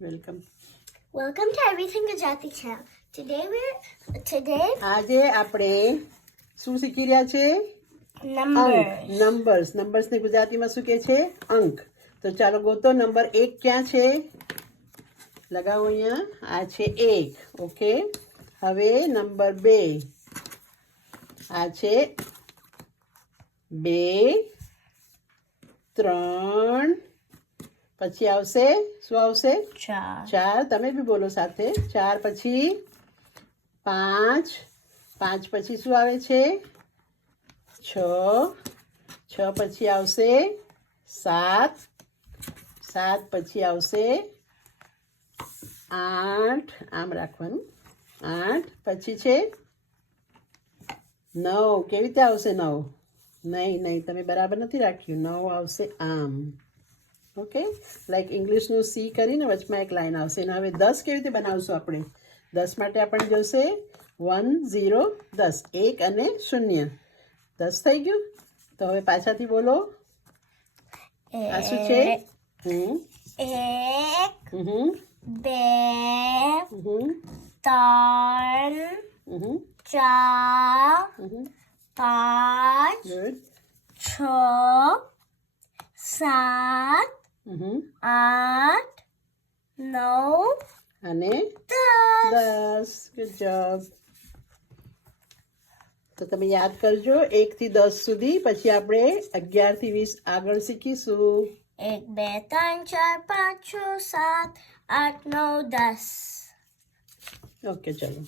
Welcome. Welcome to Everything Gujarati channel. Today આજે આપણે શું શીખી રહ્યા છે? numbers. નંબર્સ ને ગુજરાતીમાં શું કહે છે? અંક. તો ચાલો ગોતો. નંબર 1 ક્યાં છે? લગાવો અહીંયા. આ છે 1. ઓકે. હવે નંબર 2. આ છે 2, 3. પછી આવશે શું આવશે? 4. તમે બી બોલો સાથે. 4 પછી 5. 5 પછી શું આવે છે? 6. 6 પછી આવશે 7. 7 પછી આવશે 8. આમ રાખવાનું. 8 પછી છે 9. કેવી રીતે આવશે 9? નહીં તમે બરાબર નથી રાખ્યું. 9 આવશે આમ. ઓકે, લાઈક ઇંગ્લિશનું સી કરીને વચમાં એક લાઈન આવશે. અને હવે 10 કેવી રીતે બનાવશું આપણે? 10 માટે આપણે જોશે 1 0 10. 1 અને 0. 10 થઈ ગયું. તો હવે પાછાથી બોલો. આ શું છે? 1, 2, 3, 4, 5, ગુડ. 6, 7, 8, 9 અને 10. 10. Good job. તો તમે યાદ કરજો 1 થી 10 સુધી. પછી આપણે 11 થી 20 આગળ શીખીશું. 1, 2, 3, 4, 5, 6, 7, 8, 9, 10. ઓકે, ચલો.